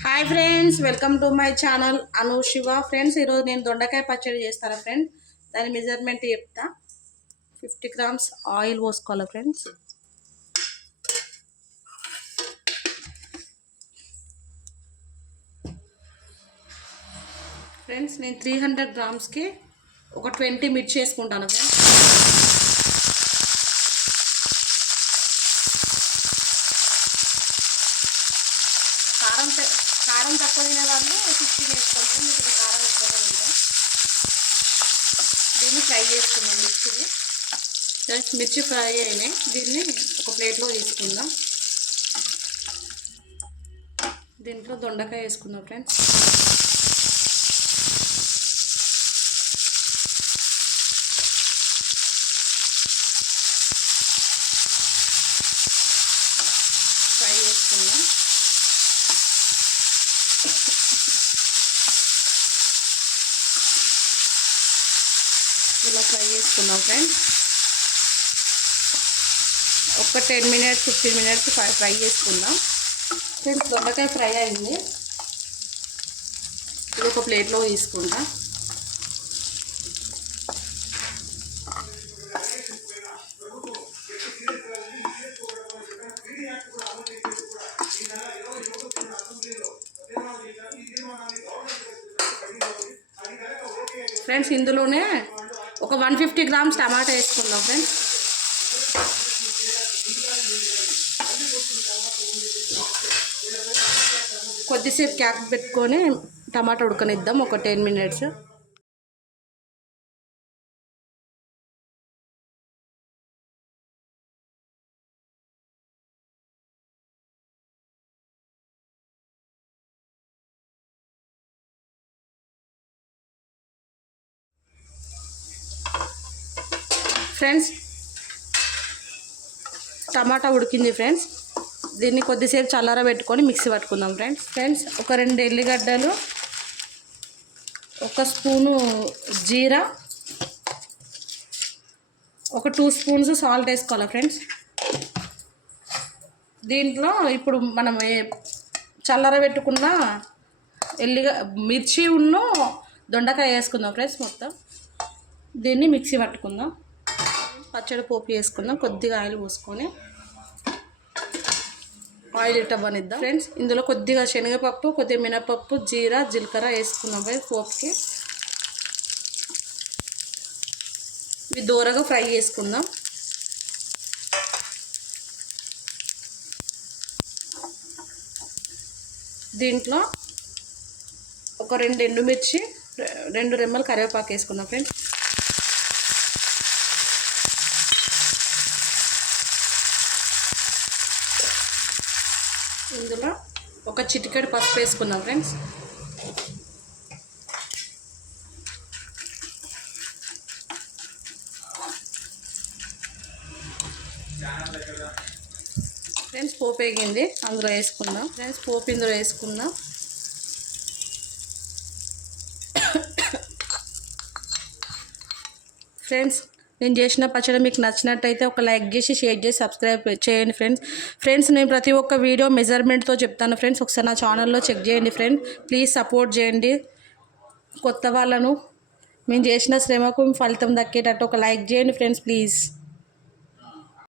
Hi friends welcome to my channel Anu Shiva friends ఈరోజు నేను దొండకాయ పచ్చడి చేస్తాను ఫ్రెండ్ దాని మెజర్మెంట్ చెప్తా. ఫిఫ్టీ గ్రామ్స్ ఆయిల్ పోసుకోవాలి ఫ్రెండ్స్ ఫ్రెండ్స్ నేను త్రీ హండ్రెడ్ గ్రామ్స్కి ఒక ట్వంటీ మిర్చి వేసుకుంటాను ఫ్రెండ్స్ కారం కారం తక్కువ తినే వాళ్ళు సిక్స్టీ వేసుకుంటాం మీకు కారం ఎక్కువనే ఉంటాం దీన్ని ఫ్రై చేసుకున్నాం మిర్చిని. ఫ్రెండ్స్ మిర్చి ఫ్రై అయినాయి. దీన్ని ఒక ప్లేట్లో తీసుకుందాం. దీంట్లో దొండకాయ వేసుకుందాం ఫ్రెండ్స్ ఫ్రై చేసుకుందాం ఇలా ఫ్రై చేసుకుందాం ఫ్రెండ్స్ ఒక ten minutes fifteen minutes fry fry చేసుకుందాం. ఫ్రెండ్స్ దొండకాయ ఫ్రై అయింది. ఇది ఒక ప్లేట్లో తీసుకుంటా ఫ్రెండ్స్ ఇందులోనే ఒక వన్ ఫిఫ్టీ గ్రామ్స్ టమాటా వేసుకుందాం ఫ్రెండ్స్. కొద్దిసేపు క్యాప్ పెట్టుకొని టమాటా ఉడకనిద్దాం ఒక టెన్ మినిట్స్. ఫ్రెండ్స్. టమాటా ఉడికింది ఫ్రెండ్స్. దీన్ని కొద్దిసేపు చల్లార పెట్టుకొని మిక్సీ పట్టుకుందాం ఫ్రెండ్స్. ఫ్రెండ్స్ ఒక రెండు ఎల్లిగడ్డలు ఒక స్పూను జీరా ఒక టూ స్పూన్స్ సాల్ట్ వేసుకోవాలి ఫ్రెండ్స్. దీంట్లో ఇప్పుడు మనం ఏ పెట్టుకున్న ఎల్లిగా మిర్చి ఉన్ను దొండకాయ వేసుకుందాం ఫ్రెండ్స్ మొత్తం. దీన్ని మిక్సీ పట్టుకుందాం. పచ్చడి పోపు వేసుకుందాం కొద్దిగా ఆయిల్ పోసుకొని ఆయిల్ ఇట్టబనిద్దాం ఫ్రెండ్స్ ఇందులో కొద్దిగా శనగపప్పు కొద్దిగా మినపప్పు జీరా జీలకర్ర వేసుకుందాం పోయి పోపుకి. ఇవి దూరగా ఫ్రై చేసుకుందాం. దీంట్లో ఒక రెండు ఎండుమిర్చి రెండు రెమ్మలు కరివేపాకు వేసుకుందాం ఫ్రెండ్స్. ఇందులో ఒక చిటికెడు పసుపు వేసుకుందాం ఫ్రెండ్స్. ఫ్రెండ్స్ పోపు వేగింది. అందులో వేసుకుందాం. ఫ్రెండ్స్ పోపు ఇందులో వేసుకుందాం. ఫ్రెండ్స్ నేను చేసిన పచ్చడి మీకు నచ్చినట్టయితే ఒక లైక్ చేసి షేర్ చేసి సబ్స్క్రైబ్ చేయండి ఫ్రెండ్స్. ఫ్రెండ్స్ నేను ప్రతి ఒక్క వీడియో మెజర్మెంట్తో చెప్తాను ఫ్రెండ్స్. ఒకసారి నా ఛానల్లో చెక్ చేయండి ఫ్రెండ్స్. ప్లీజ్ సపోర్ట్ చేయండి. కొత్త వాళ్ళను. మేము చేసిన శ్రమకు ఫలితం దక్కేటట్టు ఒక లైక్ చేయండి ఫ్రెండ్స్ ప్లీజ్.